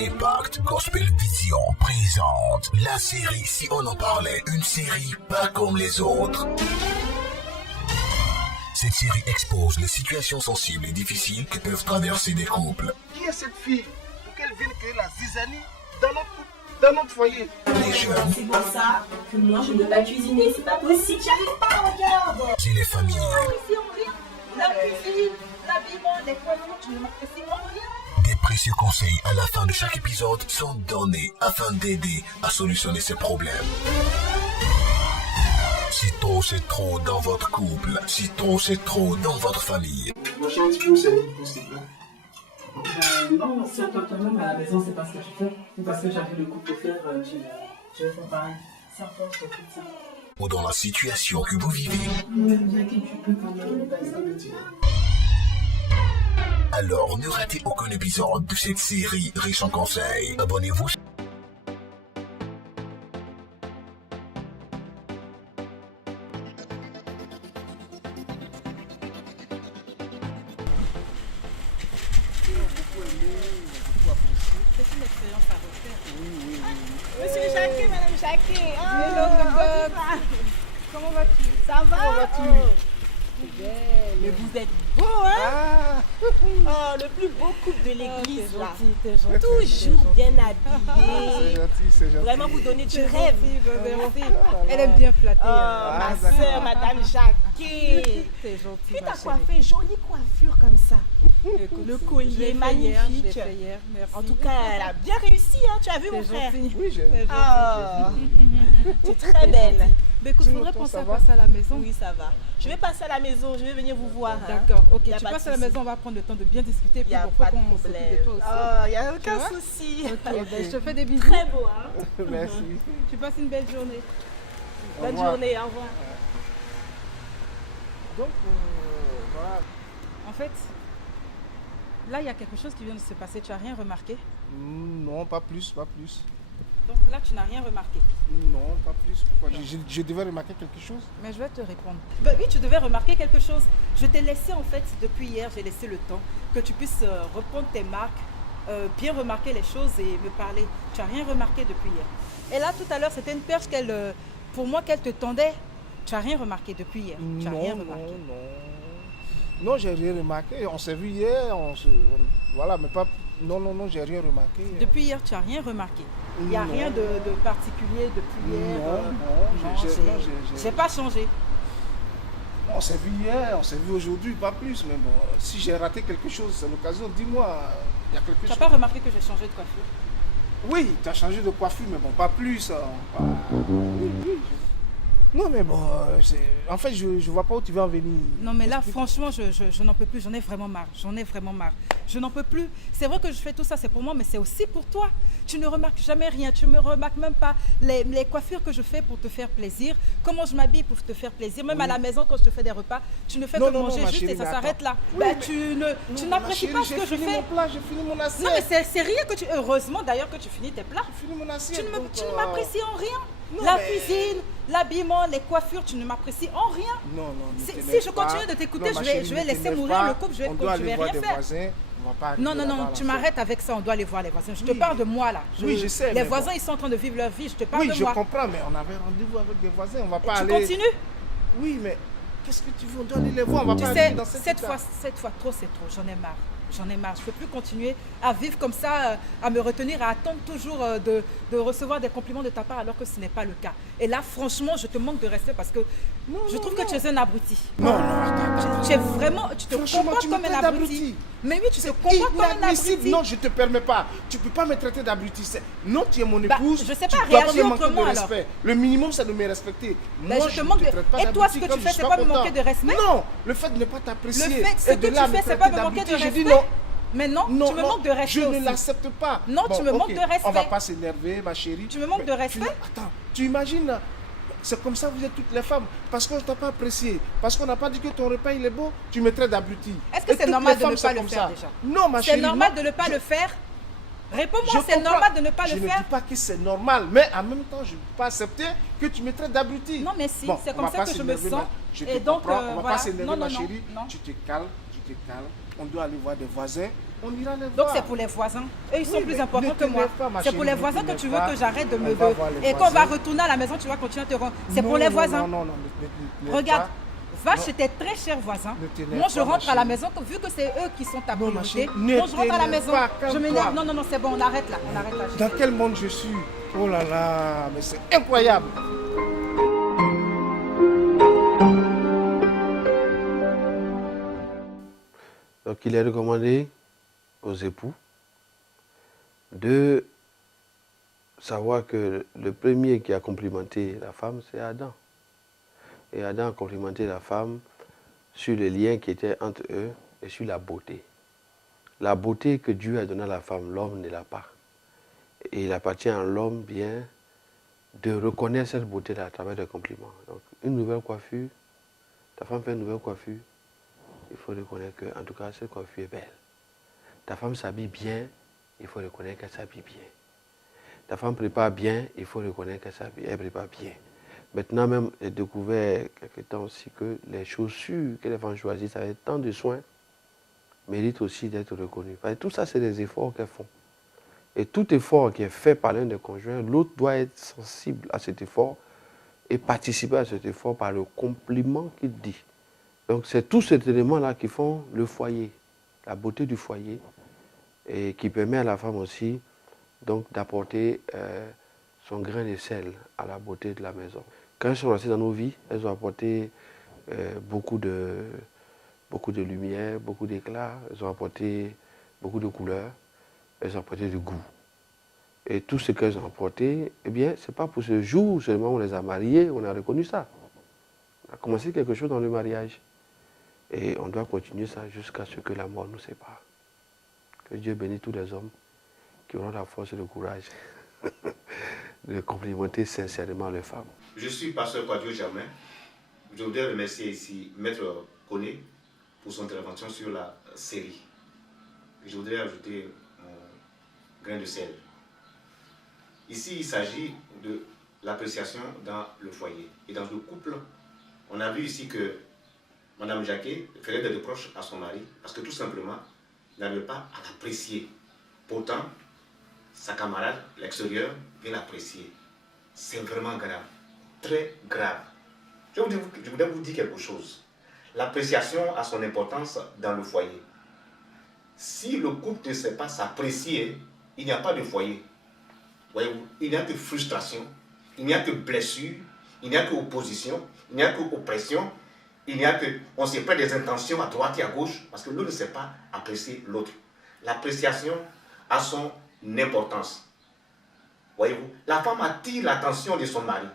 Impact Gospel Vision présente la série Si on en parlait, une série pas comme les autres. Cette série expose les situations sensibles et difficiles que peuvent traverser des couples. Qui est cette fille pour qu'elle vienne créer la zizanie dans notre foyer? Les jeunes. C'est pour ça que moi je ne peux pas cuisiner, c'est pas possible, j'arrive pas, regarde. Et les familles. Ici on rien, la cuisine, l'habillement, les coiffures, tu ne m'apprécies en rien. Des précieux conseils à la fin de chaque épisode sont donnés afin d'aider à solutionner ces problèmes. Si trop c'est trop dans votre couple, si trop c'est trop dans votre famille. Mon chéri, tu peux c'est possible. Non, si on toi-même à la maison, c'est pas ce que tu fais. C'est parce que j'avais le couple faire, tu veux faire pareil. Ça force tout ça. Ou dans la situation que vous vivez. Mais tu peux quand même passer le temps. Alors ne ratez aucun épisode de cette série riche en conseils. Abonnez-vous. C'est une expérience à refaire. Monsieur Jacquet, Madame Jacquet. Comment vas-tu? Ça va? Comment vas-tu? Mais vous êtes beau, hein? Oh, le plus beau couple de l'église, là. T'es gentil. Toujours bien C'est habillé. gentil, c'est gentil. Vraiment, vous donnez du rêve. Merci. Elle aime bien flatter. Oh, ma d'accord. soeur, Madame Jacquet. T'es gentil, Puis ma t'as chérie. coiffé, jolie coiffure comme ça. Écoute, Le je collier l'ai fait magnifique. hier, je l'ai fait hier, merci. En tout cas, elle a bien réussi, hein. Tu as vu, mon T'es frère? gentil. Oui, j'ai. T'es gentil. Ah, tu es très belle. Mais écoute, Dis-moi, faudrait toi, penser ça à va? passer à la maison. Oui, ça va. Je vais passer à la maison, je vais venir vous voir. hein. D'accord, ok. Y a Tu pas de passes à la souci. maison, on va prendre le temps de bien discuter. Il Puis n'y a pourquoi pas de qu'on s'occupe problème. de toi aussi. Oh, il n'y a aucun Tu vois? souci. Ok, ben, je te fais des bisous. Très beau, hein. Merci. Tu passes une belle journée. Au Bonne revoir. journée, au revoir. Donc, voilà. En fait, là, il y a quelque chose qui vient de se passer. Tu n'as rien remarqué? Non, pas plus, pas plus. Donc là, tu n'as rien remarqué. Non, pas plus. Pourquoi? Je devais remarquer quelque chose. Mais je vais te répondre. Bah oui, tu devais remarquer quelque chose. Je t'ai laissé en fait, depuis hier, j'ai laissé le temps que tu puisses reprendre tes marques, bien remarquer les choses et me parler. Tu n'as rien remarqué depuis hier. Et là, tout à l'heure, c'était une perche pour moi, qu'elle te tendait. Tu n'as rien remarqué depuis hier. Tu n'as rien remarqué. Non, j'ai rien remarqué. On s'est vu hier, voilà, mais pas. Non, j'ai rien remarqué. Depuis hier, tu n'as rien remarqué. Il n'y a Non. rien de particulier depuis hier. Non, J'ai pas changé. On s'est vu hier, on s'est vu aujourd'hui, pas plus. Mais bon, si j'ai raté quelque chose, c'est l'occasion, dis-moi, il y a quelque Tu n'as chose. pas remarqué que j'ai changé de coiffure? Oui, tu as changé de coiffure, mais bon, pas plus. Oui. Non, mais bon, en fait, je ne vois pas où tu veux en venir. Non mais là Explique. franchement je n'en peux plus, j'en ai vraiment marre, je n'en peux plus. C'est vrai que je fais tout ça, c'est pour moi mais c'est aussi pour toi. Tu ne remarques jamais rien, tu ne me remarques même pas les coiffures que je fais pour te faire plaisir, comment je m'habille pour te faire plaisir, même Oui. à la maison quand je te fais des repas, tu ne fais Non, que non, manger ma juste chérie, et ça mais s'arrête attends. là. Oui, Ben, mais- tu Non, n'apprécies ma pas chérie, ce que je J'ai fini fais. mon plat, j'ai fini mon assiette. Non mais c'est rien que tu... Heureusement d'ailleurs que tu finis tes plats. J'ai fini mon assiette. Tu donc, ne m'apprécies en rien. non, La mais- cuisine, l'habillement, les coiffures, tu ne m'apprécies en rien. Non, ne Si t'énerve je pas. continue de t'écouter, Non, ma je vais chérie, ne laisser t'énerve mourir pas. le couple, je On doit vais aller voir rien des faire. voisins. On va pas Non, arriver là-bas, tu là, m'arrêtes avec ça, on doit aller voir les voisins. Je te Oui. parle de moi là. Oui, je sais, Les mais voisins, bon. ils sont en train de vivre leur vie, je te parle Oui, de je moi. comprends, mais on avait rendez-vous avec des voisins. On va pas Tu aller. continues? Oui, mais qu'est-ce que tu veux? On doit aller les voir. On va Tu pas sais, aller dans cette cette fois trop, c'est trop, j'en ai marre. J'en ai marre, je ne peux plus continuer à vivre comme ça, à me retenir, à attendre toujours de recevoir des compliments de ta part alors que ce n'est pas le cas. Et là, franchement, je te manque de respect parce que je trouve que tu es un abruti. Non, attends. Tu es vraiment, tu te Franchement, comportes tu me comme un traites abruti. d'abruti. Mais oui, tu te comportes comme un Inadmissible. abruti. Non, je te permets pas. Tu peux pas me traiter d'abruti. Non, tu es mon Bah, épouse. je sais tu pas, dois réagis me manquer autrement, de alors. respect. Le minimum, c'est de me respecter. Ben, Moi, je te je manque te de- traite pas Et toi, ce d'abruti que comme tu je fais, suis c'est pas me content. manquer de respect? Non, le fait de ne pas t'apprécier. Le fait, ce et que de tu là fais, me c'est pas traiter me manquer de d'abruti, je dis respect. non. Mais non, tu me manques de respect je aussi. ne l'accepte pas. Non, tu me manques ok, de respect. On va pas s'énerver, ma chérie. Tu me manques de respect? Attends, tu imagines là, c'est comme ça que vous êtes toutes les femmes. Parce qu'on ne t'a pas apprécié. Parce qu'on n'a pas dit que ton repas il est beau, tu me traites d'abruti. Est-ce que Et c'est toutes normal les de ne femmes, pas c'est le comme faire ça. déjà? Non, ma C'est chérie. normal moi, de ne pas le faire? Réponds-moi, je c'est comprends. normal de ne pas je le ne faire? dis pas que c'est normal, mais en même temps, je ne peux pas accepter que tu me traites d'abruti. Non, mais si, Bon, c'est on comme va ça pas que je me s'énerver, sens. Je te Et donc, comprends, on va voilà. pas s'énerver, Non, ma non, chérie. non. Tu te calmes, tu te calmes. On doit aller voir des voisins. On ira les Donc voir. c'est pour les voisins. Eux, ils sont Oui, plus mais importants ne que moi. t'énerve pas, ma C'est pour chérie, les ne voisins que t'énerve tu veux pas. que j'arrête de On me... va voir les Et quand on va voisins. retourner à la maison, tu vas continuer à te rendre. C'est Non, pour les non, voisins. Non, non, non, ne Regarde, va Non. chez tes très chers voisins. Ne t'énerve Moi, je pas, ma rentre à la chérie. maison, vu que c'est eux qui sont ta Non, ma priorité. chérie, Moi, je rentre à la ne maison. t'énerve pas, Je calme-toi. m'énerve. Non, non, non, c'est bon, on arrête là. On arrête là. Dans quel monde je suis? Oh là là, mais c'est incroyable. Donc il est recommandé aux époux de savoir que le premier qui a complimenté la femme, c'est Adam. Et Adam a complimenté la femme sur le lien qui était entre eux et sur la beauté. La beauté que Dieu a donnée à la femme, l'homme ne l'a pas. Et il appartient à l'homme bien de reconnaître cette beauté-là à travers des compliments. Donc une nouvelle coiffure, ta femme fait une nouvelle coiffure, il faut reconnaître que, en tout cas, cette coiffure est belle. Ta femme s'habille bien, il faut reconnaître qu'elle s'habille bien. Ta femme prépare bien, il faut reconnaître qu'elle prépare bien. Maintenant même, j'ai découvert quelque temps aussi que les chaussures que les femmes choisissent avec tant de soins méritent aussi d'être reconnues. Parce que tout ça, c'est des efforts qu'elles font. Et tout effort qui est fait par l'un des conjoints, l'autre doit être sensible à cet effort et participer à cet effort par le compliment qu'il dit. Donc c'est tous ces éléments-là qui font le foyer, la beauté du foyer, et qui permet à la femme aussi donc d'apporter son grain de sel à la beauté de la maison. Quand elles sont restées dans nos vies, elles ont apporté beaucoup de lumière, beaucoup d'éclat, elles ont apporté beaucoup de couleurs, elles ont apporté du goût. Et tout ce qu'elles ont apporté, eh bien, ce n'est pas pour ce jour seulement on les a mariées, on a reconnu ça. On a commencé quelque chose dans le mariage. Et on doit continuer ça jusqu'à ce que la mort nous sépare. Que Dieu bénisse tous les hommes qui auront la force et le courage de complimenter sincèrement les femmes. Je suis pasteur Quadio Germain. Je voudrais remercier ici Maître Koné pour son intervention sur la série. Je voudrais ajouter mon grain de sel. Ici, il s'agit de l'appréciation dans le foyer. Et dans le couple, on a vu ici que Madame Jacquet faisait des reproches à son mari parce que tout simplement, il n'arrivait pas à l'apprécier. Pourtant, sa camarade, l'extérieur, vient l'apprécier. C'est vraiment grave, très grave. Je voudrais vous dire quelque chose. L'appréciation a son importance dans le foyer. Si le couple ne sait pas s'apprécier, il n'y a pas de foyer. Voyez-vous, il n'y a que frustration, il n'y a que blessure, il n'y a que opposition, il n'y a que oppression. Il n'y a que, on se prête des intentions à droite et à gauche parce que l'autre ne sait pas apprécier l'autre. L'appréciation a son importance. Voyez-vous, la femme attire l'attention de son mari.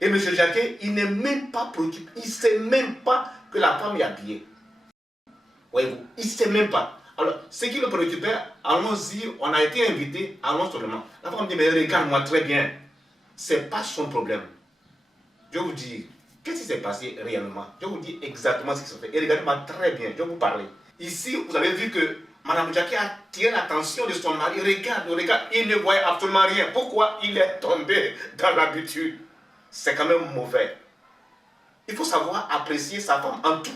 Et M. Jacquet, il n'est même pas préoccupé. Il ne sait même pas que la femme est habillée. Voyez-vous, il ne sait même pas. Alors, ce qui le préoccupait, allons-y, on a été invité, allons seulement. La femme dit, mais regarde-moi très bien. Ce n'est pas son problème. Je vous dis, qu'est-ce qui s'est passé réellement? Je vous dis exactement ce qui s'est fait. Et regardez-moi très bien, je vais vous parler. Ici, vous avez vu que Mme Jacquet a tiré l'attention de son mari. Regarde, il ne voyait absolument rien. Pourquoi il est tombé dans l'habitude? C'est quand même mauvais. Il faut savoir apprécier sa femme en tout.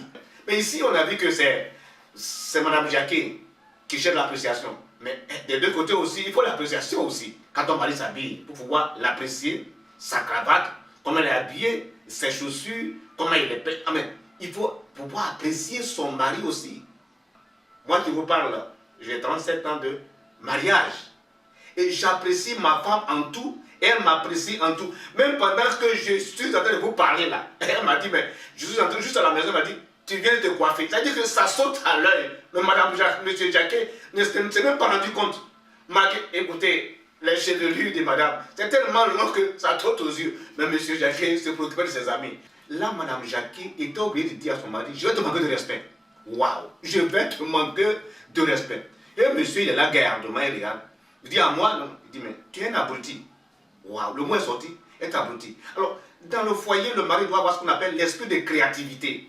Mais ici, on a vu que c'est Mme Jacquet qui cherche l'appréciation. Mais des deux côtés aussi, il faut l'appréciation aussi. Quand ton mari s'habille, pour pouvoir l'apprécier, sa cravate, comment elle est habillée, ses chaussures, comment il est peint. Ah, mais il faut pouvoir apprécier son mari aussi. Moi qui vous parle, j'ai 37 ans de mariage. Et j'apprécie ma femme en tout, et elle m'apprécie en tout. Même pendant que je suis en train de vous parler là, elle m'a dit, mais je suis entré juste à la maison, elle m'a dit, tu viens de te coiffer. C'est-à-dire que ça saute à l'œil. Mais M. Jacquet ne s'est même pas rendu compte. Écoutez, les chevelures de madame, c'est tellement long que ça trotte aux yeux. Mais M. Jacquet se préoccupait de ses amis. Là, Mme Jacquet était obligée de dire à son mari, je vais te manquer de respect. Waouh, je vais te manquer de respect. Et monsieur, il est là, gardement, il regarde. Il dit à moi, non. Il dit, mais tu es un abruti. Waouh, le mot est sorti, être abruti. Alors, dans le foyer, le mari doit avoir ce qu'on appelle l'esprit de créativité.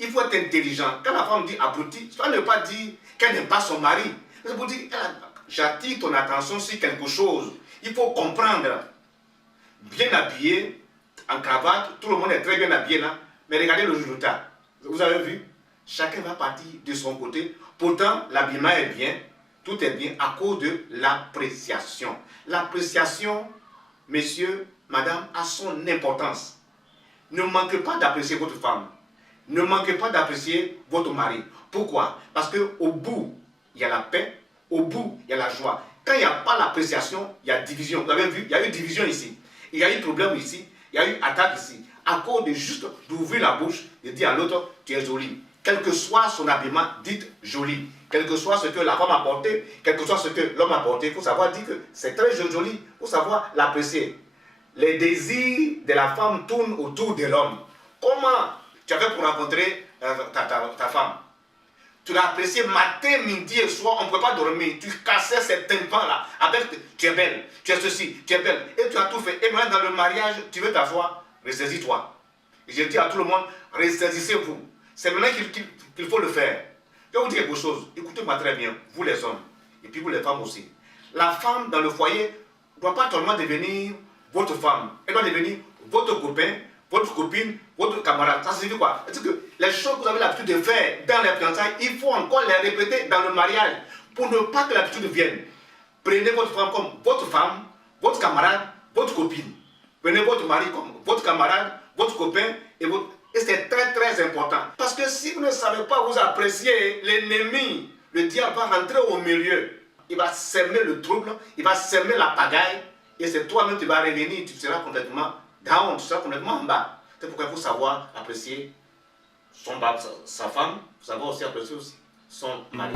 Il faut être intelligent. Quand la femme dit abruti, ça ne veut pas dire qu'elle n'aime pas son mari. C'est pour dire, j'attire ton attention sur quelque chose. Il faut comprendre. Bien habillé, en cravate, tout le monde est très bien habillé là. Mais regardez le résultat. Vous avez vu? Chacun va partir de son côté. Pourtant, l'habillement est bien. tout est bien à cause de l'appréciation. L'appréciation, messieurs, madame, a son importance. Ne manquez pas d'apprécier votre femme. Ne manquez pas d'apprécier votre mari. Pourquoi? Parce qu'au bout, il y a la paix. Au bout, il y a la joie. Quand il n'y a pas l'appréciation, il y a division. Vous avez vu, il y a eu division ici. Il y a eu problème ici. Il y a eu attaque ici. À cause de juste d'ouvrir la bouche et dire à l'autre, tu es jolie. Quel que soit son habillement, dites joli. Quel que soit ce que la femme a porté, quel que soit ce que l'homme a porté, il faut savoir dire que c'est très joli. Il faut savoir l'apprécier. Les désirs de la femme tournent autour de l'homme. Comment tu as fait pour rencontrer ta femme? Tu l'as appréciée matin, midi et soir, on ne peut pas dormir. Tu cassais ces tympans-là. Avec, tu es belle, tu es ceci, tu es belle. Et tu as tout fait. Et maintenant, dans le mariage, tu veux t'asseoir, ressaisis-toi. Je dis à tout le monde, ressaisissez-vous. C'est maintenant qu'il faut le faire. Je vais vous dire quelque chose. Écoutez-moi très bien, vous les hommes, et puis vous les femmes aussi. La femme dans le foyer ne doit pas seulement devenir votre femme. Elle doit devenir votre copain, votre copine, votre camarade. Ça signifie quoi? C'est-à-dire que les choses que vous avez l'habitude de faire dans les fiançailles, il faut encore les répéter dans le mariage pour ne pas que l'habitude vienne. Prenez votre femme, votre camarade, votre copine. Prenez votre mari comme votre camarade, votre copain et c'est très très important. Parce que si vous ne savez pas vous apprécier, l'ennemi, le diable va rentrer au milieu. Il va semer le trouble, il va semer la pagaille. Et c'est toi-même qui vas revenir, tu seras complètement down, tu seras complètement en bas. C'est pourquoi il faut savoir apprécier sa femme, savoir aussi apprécier aussi son mari.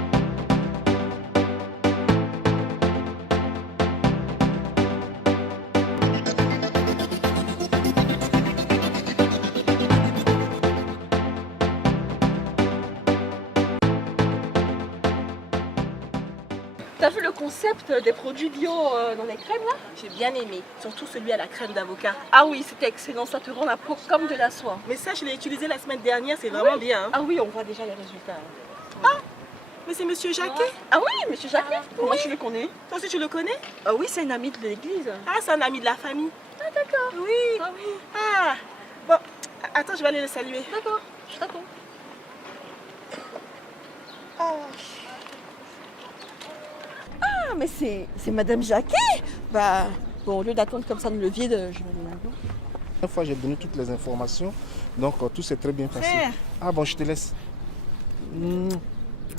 T'as vu le concept des produits bio dans les crèmes là? J'ai bien aimé, surtout celui à la crème d'avocat. Ah oui, c'était excellent, ça te rend la peau comme de la soie. Mais ça, je l'ai utilisé la semaine dernière, c'est vraiment bien. Hein. Ah oui, on voit déjà les résultats. Ah, mais c'est Monsieur Jacquet? Ah oui, Monsieur Jacquet, comment tu le connais? Toi aussi, tu le connais? Ah oui, c'est un ami de l'église. Ah, c'est un ami de la famille. Ah d'accord. Oui. Ah oui. Ah, bon, attends, je vais aller le saluer. D'accord, je t'attends. Ah, mais c'est Madame Jacquet. Bah, bon, au lieu d'attendre comme ça le levier, je vais aller là-bas. Une fois, j'ai donné toutes les informations, donc tout s'est très bien passé. Frère. Ah bon, je te laisse.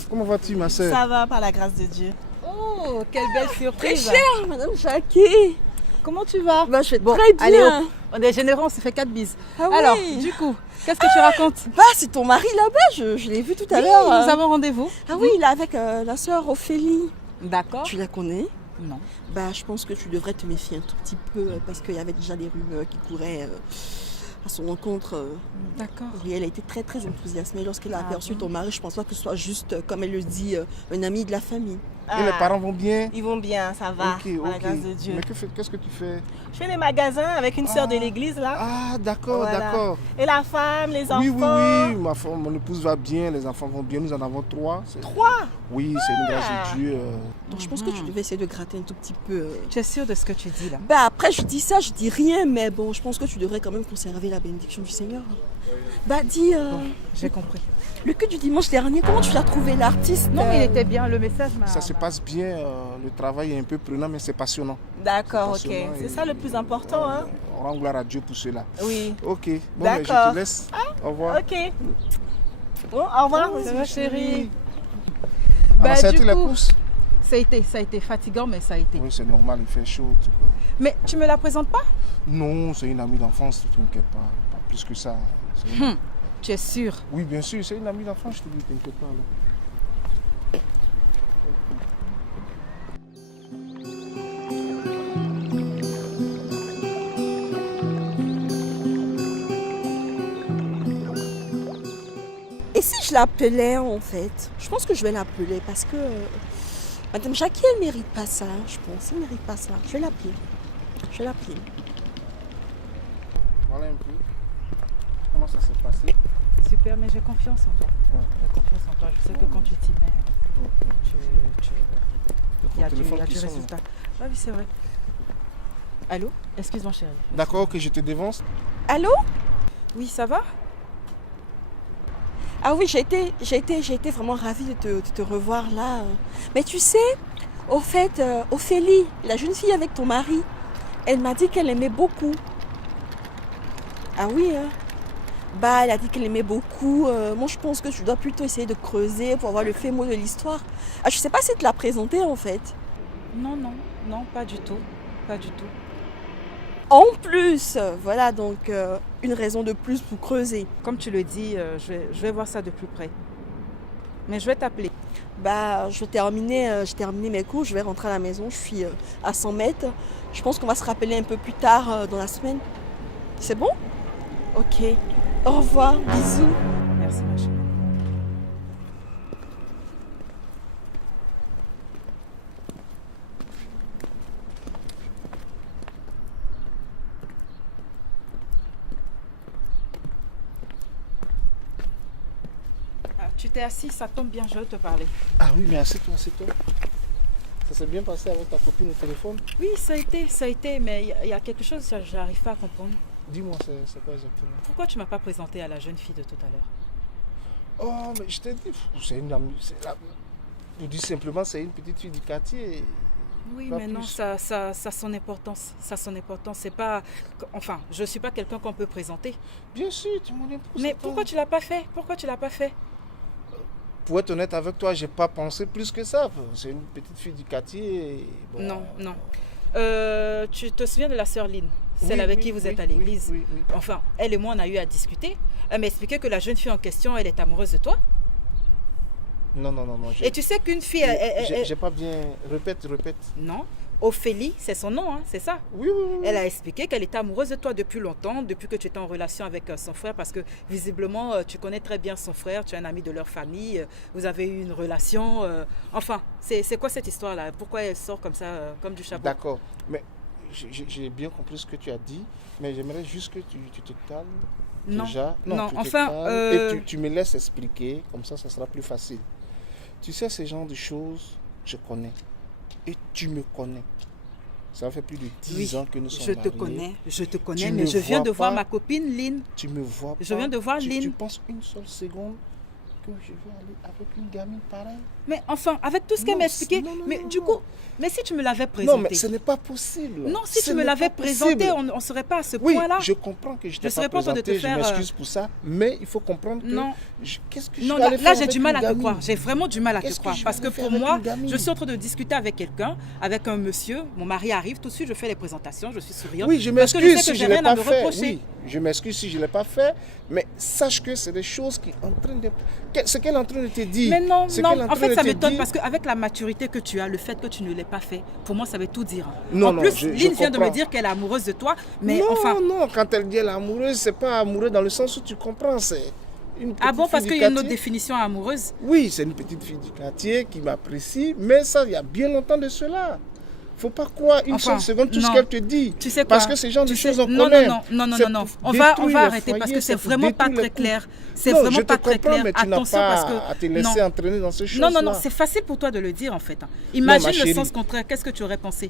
Comment vas-tu, ma soeur? Ça va, par la grâce de Dieu. Oh, quelle belle Très surprise. cher, Madame Jacquet. Comment tu vas? Bah, je vais Bon, très bien. allez, hop. On est généreux, on se fait 4 bises. Ah oui. Alors, du coup, qu'est-ce que tu racontes? Bah, c'est ton mari là-bas, je l'ai vu tout à l'heure. Nous avons rendez-vous. Ah oui, il est avec la sœur Ophélie. D'accord. Tu la connais? Non. Bah, je pense que tu devrais te méfier un tout petit peu parce qu'il y avait déjà des rumeurs qui couraient à son encontre. D'accord. Oui, elle a été très très enthousiasmée lorsqu'elle a aperçu bon? ton mari. Je pense pas que ce soit juste, comme elle le dit, un ami de la famille. Et les parents vont bien? Ils vont bien, ça va, Ok, par la ok. grâce de Dieu. Mais qu'est-ce que tu fais? Je fais les magasins avec une sœur de l'église, là. Ah, d'accord, Voilà. d'accord. Et la femme, les enfants. Oui, oui, ma femme, mon épouse va bien, les enfants vont bien, nous en avons 3. 3? Oui, c'est une grâce de Dieu. Donc je pense que tu devais essayer de gratter un tout petit peu. Tu es sûre de ce que tu dis là? Bah après je dis ça, je dis rien, mais bon, je pense que tu devrais quand même conserver la bénédiction du Seigneur. Bah dis, J'ai compris. le culte du dimanche dernier, comment tu l'as trouvé l'artiste? Non, mais il était bien, le message m'a... Ça se passe bien, le travail est un peu prenant, mais c'est passionnant. D'accord, ok. C'est passionnant C'est et- ça le plus important, hein? On rend gloire à Dieu pour cela. Oui. Ok, bon, mais je D'accord. te laisse. Au revoir. Ok. Bon, au revoir. Ça va, chérie? Alors, ça a été du les coup, courses? ça a été fatigant, mais ça a été. Oui, c'est normal, il fait chaud. tout quoi. Mais tu me la présentes pas? Non, c'est une amie d'enfance, ne t'inquiète pas. Pas plus que ça. C'est une- Tu es sûre? Oui, bien sûr, c'est une amie d'enfance, je te dis, t'inquiète pas. là. Et si je l'appelais en fait? Je pense que je vais l'appeler parce que Madame Jacquet, elle mérite pas ça, je pense. Elle mérite pas ça. Je vais l'appeler. Je vais l'appeler. Voilà un peu comment ça s'est passé. Super, mais j'ai confiance en toi. Ouais. J'ai confiance en toi. Je sais que quand tu t'y mets, il y a Ton du, téléphone il y a qui du sonne. résultat. Ah oui, c'est vrai. Allô? Excuse-moi, chérie. D'accord, que je te dévance. Allô? Oui, ça va? Ah oui, j'ai été vraiment ravie de te revoir là. Mais tu sais, au fait, Ophélie, la jeune fille avec ton mari, elle m'a dit qu'elle aimait beaucoup. Ah oui, hein. Bah, elle a dit qu'elle aimait beaucoup. Moi, je pense que tu dois plutôt essayer de creuser pour avoir le fait mot de l'histoire. Ah, je sais pas si tu l'as présenté en fait. Non, non, non, pas du tout. Pas du tout. En plus, voilà donc une raison de plus pour creuser. Comme tu le dis, je vais voir ça de plus près. Mais je vais t'appeler. Bah, j'ai terminé mes cours, je vais rentrer à la maison, je suis à 100 mètres. Je pense qu'on va se rappeler un peu plus tard dans la semaine. C'est bon? Ok. Au revoir, bisous. Merci, ma chérie. Tu t'es assis, ça tombe bien, je veux te parler. Ah oui, mais assieds-toi, assieds-toi. Ça s'est bien passé avec ta copine au téléphone? Oui, ça a été, mais il y a quelque chose que je n'arrive pas à comprendre. Dis-moi, c'est quoi exactement? Pourquoi tu ne m'as pas présenté à la jeune fille de tout à l'heure? Oh, mais je t'ai dit, c'est une amie. Je dis simplement, c'est une petite fille du quartier. Oui, Pas mais non, plus. ça a son importance. Ça a son importance. C'est pas. Enfin, je ne suis pas quelqu'un qu'on peut présenter. Bien sûr, tu m'en épouse. Mais attends. pourquoi tu l'as pas fait? Pourquoi tu l'as pas fait? Pour être honnête avec toi, j'ai pas pensé plus que ça. C'est une petite fille du quartier. et bon, Non, non. Tu te souviens de la sœur Lynn, celle oui, avec oui, qui vous oui, êtes à oui, l'église? oui, oui. Enfin, elle et moi, on a eu à discuter. Elle m'a expliqué que la jeune fille en question, elle est amoureuse de toi. Non, non, non, non. Et tu sais qu'une fille... J'ai pas bien. Répète. Non, Ophélie, c'est son nom, hein, c'est ça. Oui, oui, oui. Elle a expliqué qu'elle était amoureuse de toi depuis longtemps, depuis que tu étais en relation avec son frère, parce que visiblement, tu connais très bien son frère, tu es un ami de leur famille, vous avez eu une relation. Enfin, c'est quoi cette histoire-là? Pourquoi elle sort comme ça, comme du chapeau? D'accord. Mais j'ai bien compris ce que tu as dit, mais j'aimerais juste que tu te calmes. Non, Déjà. non, tu te enfin, calmes et tu me laisses expliquer, comme ça sera plus facile. Tu sais, ce genre de choses, je connais. Et tu me connais. Ça fait plus de 10 ans que nous sommes mariés. Je te connais, Tu mais ne je viens vois de voir pas- ma copine Lynn. Tu me vois pas. Je viens de voir Tu Lynn. penses une seule seconde que je vais aller avec une gamine pareille? Mais enfin, avec tout ce qu'elle Non, m'a expliqué, non, non, mais non, du non. coup, mais si tu me l'avais présenté. Non, mais ce n'est pas possible. Non, si Ce tu me n'est l'avais pas présenté, possible. on ne serait pas à ce Oui, point-là. je comprends que je Je t'ai serais pas pas en train de te présenté, je faire, m'excuse pour ça, mais il faut comprendre que... Non. Qu'est-ce que je Non, vais aller là faire j'ai avec du mal une à te gamine? croire. J'ai vraiment du mal à te Qu'est-ce que croire. je vais Parce que aller faire pour avec moi, une gamine? je suis en train de discuter avec quelqu'un, avec un monsieur. Mon mari arrive, tout de suite je fais les présentations, je suis souriante. Oui, je parce que m'excuse sais que si j'ai je ne l'ai rien à pas me fait. reprocher. Oui, je m'excuse si je ne l'ai pas fait, mais sache que c'est des choses qui sont en train de... Ce qu'elle est en train de te dire. Mais non, ce non, qu'elle est en train fait de ça te m'étonne dire- parce qu'avec la maturité que tu as, le fait que tu ne l'aies pas fait, pour moi ça veut tout dire. Non, en non, plus, je Lynn vient de me comprends. dire qu'elle est amoureuse de toi, mais non, enfin... non, quand elle dit elle est amoureuse, c'est pas amoureux dans le sens où tu comprends, c'est une petite Ah bon, parce fille du qu'il y a une autre quartier. définition à amoureuse? Oui, c'est une petite fille du quartier qui m'apprécie, mais ça, il y a bien longtemps de cela. Faut pas croire une Enfin, seule seconde tout non. ce qu'elle te dit. Tu sais Parce quoi? que ces gens de Tu sais- choses, on non, connaît. non, non, non, C'est non, non. pour On va détruire les arrêter parce foyers, que c'est pour vraiment pas détruire très les couples. clair. C'est Non, vraiment je te pas très comprends, clair. mais tu n'as Attention pas parce que... à te laisser non. entraîner dans ces Non, choses-là. non, non, c'est facile pour toi de le dire en fait. Imagine ma le chérie. sens contraire. Qu'est-ce que tu aurais pensé?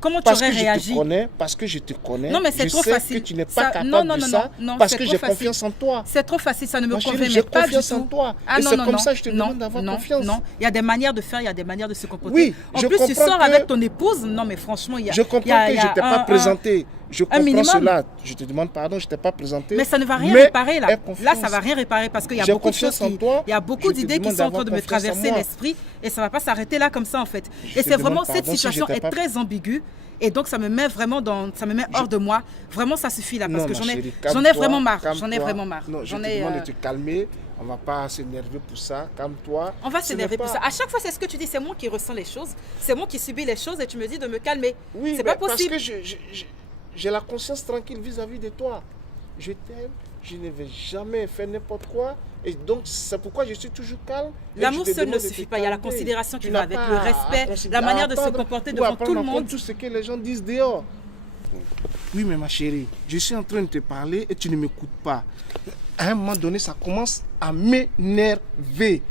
Comment tu Parce aurais que je te réagi? connais, parce que je te connais. Non, mais c'est je trop sais facile. que tu n'es Ça- pas capable non, non, de non, ça, non, parce c'est que trop j'ai facile. confiance en toi. C'est trop facile, ça ne me Ma chérie, convient j'ai mais pas du confiance en tout. toi. Ah Et non, c'est non, comme non, ça que je te non, demande d'avoir non, confiance. Non, il y a des manières de faire, il y a des manières de se comporter. Oui, en je plus, tu comprends sors que- avec ton épouse. Non, mais franchement, il y a. Je comprends il y a- que il y je a ne t'ai pas présenté. Je comprends minimum. cela. Je te demande pardon, je ne t'ai pas présenté. Mais ça ne va rien Mais réparer là. aie confiance. Là, ça va rien réparer parce qu'il y a J'ai beaucoup de choses confiance en qui, toi. il y a Je beaucoup te d'idées qui demande sont en train de d'avoir me confiance en traverser moi. l'esprit et ça va pas s'arrêter là comme ça en fait. Je Et te c'est demande vraiment cette pardon si situation j'étais est pas- très ambiguë et donc ça me met vraiment ça me met hors de moi. Vraiment, ça suffit là parce Non, que ma j'en ai chérie, j'en ai calme-toi, vraiment marre. J'en ai calme-toi. vraiment marre. Non, je J'en te ai, demande de te calmer. On ne va pas s'énerver pour ça. Calme-toi. On va Ce s'énerver n'est pour pas- ça. À chaque fois, c'est ce que tu dis. C'est moi qui ressens les choses. C'est moi qui subis les choses et tu me dis de me calmer. Oui, c'est mais pas possible. parce que j'ai la conscience tranquille vis-à-vis de toi. Je t'aime, je ne vais jamais faire n'importe quoi. Et donc, c'est pourquoi je suis toujours calme. Et L'amour je te seul ne demande de suffit te pas. Il y a la calmer. considération qui Tu va n'as avec pas le à respect, considérer- la manière de se attendre comporter ou devant à tout prendre le en compte monde. tout ce que les gens disent dehors. Oui, mais ma chérie, je suis en train de te parler et tu ne m'écoutes pas. À un moment donné, ça commence à m'énerver.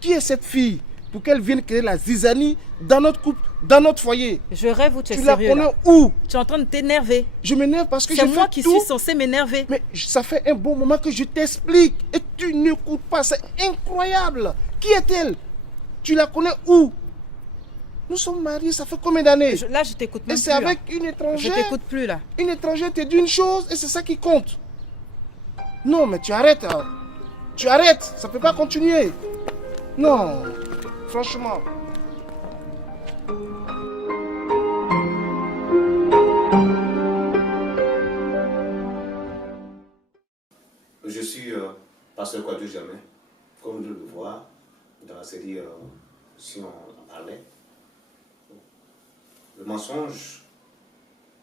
Qui est cette fille pour qu'elle vienne créer la zizanie dans notre couple, dans notre foyer. Je rêve où tu es Tu la sérieux. connais Là. où? Tu es en train de t'énerver. Je m'énerve parce que C'est je moi fais qui tout. suis censée m'énerver. Mais ça fait un bon moment que je t'explique et tu n'écoutes pas. C'est incroyable. Qui est-elle? Tu la connais où? Nous sommes mariés, ça fait combien d'années? Là, je t'écoute Et même c'est plus. avec là. une étrangère. Je t'écoute plus là. Une étrangère te dit une chose et c'est ça qui compte. Non, mais tu arrêtes. Hein. Tu arrêtes. Ça ne peut pas continuer. Non, franchement. Je suis pasteur Kwadwo Jamais, comme je le vois dans la série si on en parlait. Le mensonge,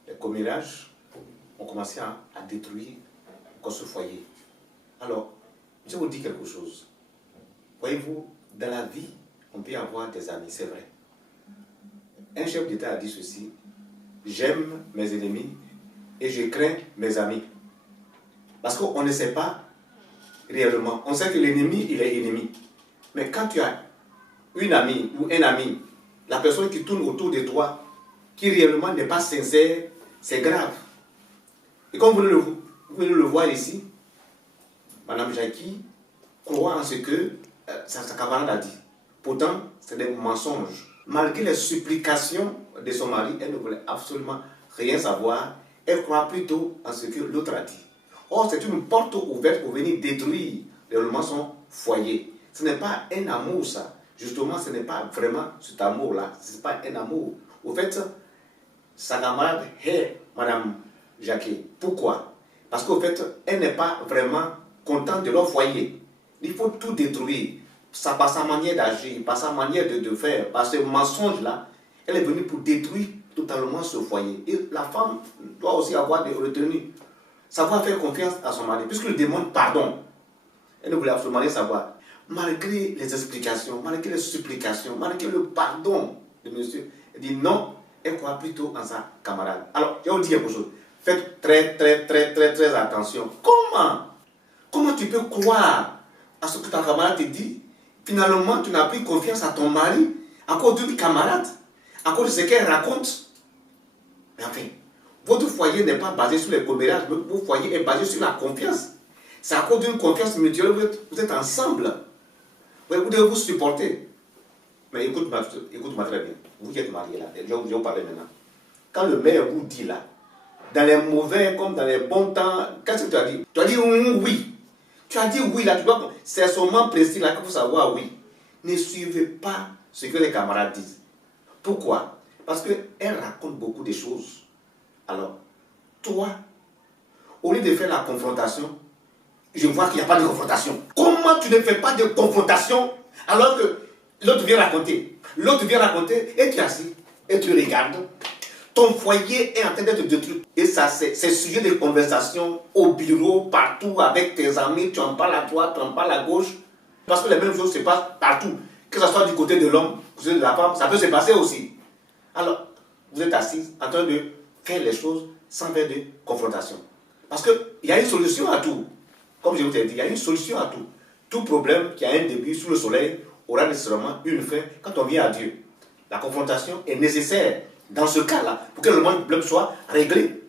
les commérages ont commencé à détruire encore ce foyer. Alors, je vais vous dire quelque chose. Voyez-vous, dans la vie, on peut avoir des amis, c'est vrai. Un chef d'État a dit ceci: j'aime mes ennemis et je crains mes amis. Parce qu'on ne sait pas réellement. On sait que l'ennemi, il est ennemi. Mais quand tu as une amie ou un ami, la personne qui tourne autour de toi, qui réellement n'est pas sincère, c'est grave. Et comme vous venez le voir ici, Madame Jackie croit en ce que sa camarade a dit. Pourtant, c'est des mensonges. Malgré les supplications de son mari, elle ne voulait absolument rien savoir. Elle croit plutôt en ce que l'autre a dit. Or, c'est une porte ouverte pour venir détruire réellement son foyer. Ce n'est pas un amour, ça. Justement, ce n'est pas vraiment cet amour-là. Ce n'est pas un amour. Au fait, sa camarade est Madame Jackie. Pourquoi? Parce qu'au fait, elle n'est pas vraiment contente de leur foyer. Il faut tout détruire. Ça, par sa manière d'agir, par sa manière de faire, par ce mensonge-là, elle est venue pour détruire totalement ce foyer. Et la femme doit aussi avoir des retenues. Savoir faire confiance à son mari, puisqu'il lui demande pardon. Elle ne voulait absolument rien savoir. Malgré les explications, malgré les supplications, malgré le pardon de monsieur, elle dit non, elle croit plutôt en sa camarade. Alors, je vais vous dire quelque chose. Faites très attention. Comment tu peux croire à ce que ta camarade te dit? Finalement, tu n'as plus confiance à ton mari à cause d'une camarade, à cause de ce qu'elle raconte. Mais enfin, votre foyer n'est pas basé sur les commérages, votre foyer est basé sur la confiance. C'est à cause d'une confiance mutuelle, vous êtes ensemble. Vous devez vous supporter. Mais écoute-moi très bien. Vous qui êtes mariés là, je vais vous parler maintenant. Quand le maire vous dit là, dans les mauvais comme dans les bons temps, qu'est-ce que tu as dit? Tu as dit oui. Tu as dit oui là, c'est seulement précis là qu'il faut savoir oui. Ne suivez pas ce que les camarades disent. Pourquoi? Parce qu'elles racontent beaucoup de choses. Alors, toi, au lieu de faire la confrontation, je vois qu'il n'y a pas de confrontation. Comment tu ne fais pas de confrontation alors que l'autre vient raconter? L'autre vient raconter et tu es assis et tu regardes. Ton foyer est en train d'être détruit. Et ça, c'est sujet de conversation au bureau, partout, avec tes amis. Tu en parles à droite, tu en parles à gauche. Parce que les mêmes choses se passent partout. Que ce soit du côté de l'homme, du côté de la femme, ça peut se passer aussi. Alors, vous êtes assis en train de faire les choses sans faire de confrontation. Parce qu'il y a une solution à tout. Comme je vous ai dit, il y a une solution à tout. Tout problème qui a un début sous le soleil aura nécessairement une fin quand on vient à Dieu. La confrontation est nécessaire dans ce cas-là pour que le problème soit réglé.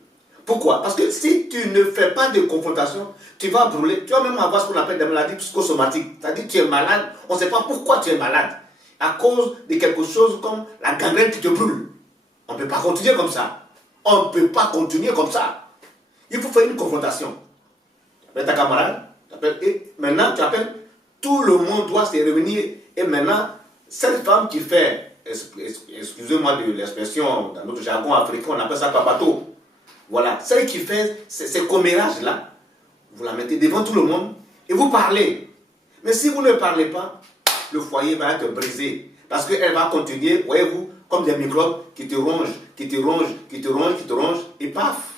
Pourquoi? Parce que si tu ne fais pas de confrontation, tu vas brûler. Tu vas même avoir ce qu'on appelle des maladies psychosomatiques. C'est-à-dire que tu es malade, on ne sait pas pourquoi tu es malade. À cause de quelque chose comme la gangrène qui te brûle. On ne peut pas continuer comme ça. On ne peut pas continuer comme ça. Il faut faire une confrontation. Tu appelles ta camarade, et maintenant tu appelles, tout le monde doit se réunir. Et maintenant, cette femme qui fait, excusez-moi de l'expression, dans notre jargon africain, on appelle ça papato. Voilà, celle qui fait ces commérages-là, vous la mettez devant tout le monde et vous parlez. Mais si vous ne parlez pas, le foyer va être brisé. Parce qu'elle va continuer, voyez-vous, comme des microbes qui te rongent, qui te rongent, qui te rongent, qui te rongent, et paf.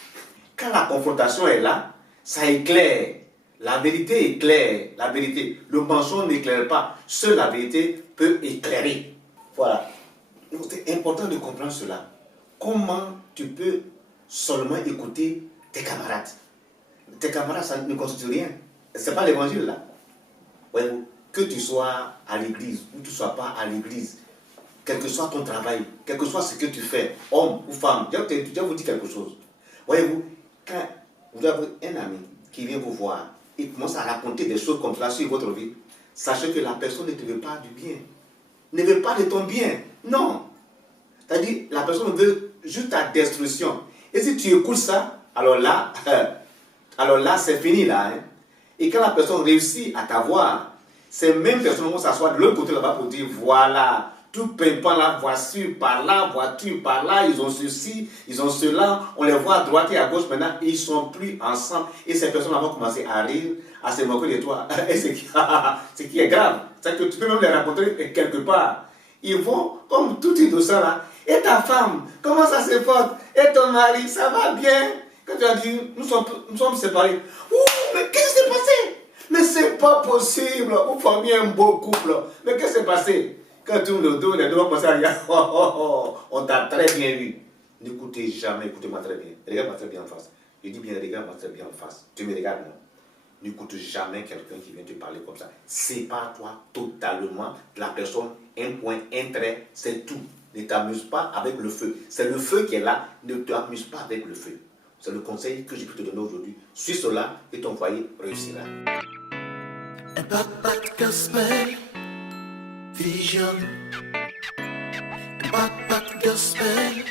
Quand la confrontation est là, ça éclaire. La vérité éclaire, la vérité. Le mensonge n'éclaire pas. Seule la vérité peut éclairer. Voilà. Donc c'est important de comprendre cela. Comment tu peux seulement écouter tes camarades? Tes camarades, ça ne constitue rien. Ce n'est pas l'évangile là. Voyez-vous, que tu sois à l'église ou tu ne sois pas à l'église, quel que soit ton travail, quel que soit ce que tu fais, homme ou femme, je vais vous dire quelque chose. Voyez-vous, quand vous avez un ami qui vient vous voir et commence à raconter des choses comme ça sur votre vie, sachez que la personne ne te veut pas du bien. Ne veut pas de ton bien. Non. C'est-à-dire, la personne veut juste ta destruction. Et si tu écoutes ça, alors là, c'est fini là. Hein. Et quand la personne réussit à t'avoir, ces mêmes personnes vont s'asseoir de l'autre côté là-bas pour dire, voilà, tout pimpant la voiture par là, voiture par là, ils ont ceci, ils ont cela, on les voit à droite et à gauche maintenant, ils ne sont plus ensemble. Et ces personnes vont commencer à rire, à se moquer de toi. Et ce qui est grave, c'est que tu peux même les rencontrer quelque part. Ils vont, comme tout innocent là, et ta femme, comment ça se porte? Et ton mari, ça va bien? Quand tu as dit, nous sommes séparés. Ouh, mais qu'est-ce qui s'est passé? Mais c'est pas possible, vous formez un beau couple. Mais qu'est-ce qui s'est passé? Quand tu le dos, les deux vont penser à dire, on t'a très bien vu. N'écoutez jamais, écoutez-moi très bien. Regarde-moi très bien en face. Je dis bien, regarde-moi très bien en face. Tu me regardes, non? N'écoute jamais quelqu'un qui vient te parler comme ça. Sépare-toi totalement de la personne. Un point, un trait, c'est tout. Ne t'amuse pas avec le feu. C'est le feu qui est là. Ne t'amuse pas avec le feu. C'est le conseil que je peux te donner aujourd'hui. Suis cela et ton foyer réussira. Impact Gospel Vision. Impact Gospel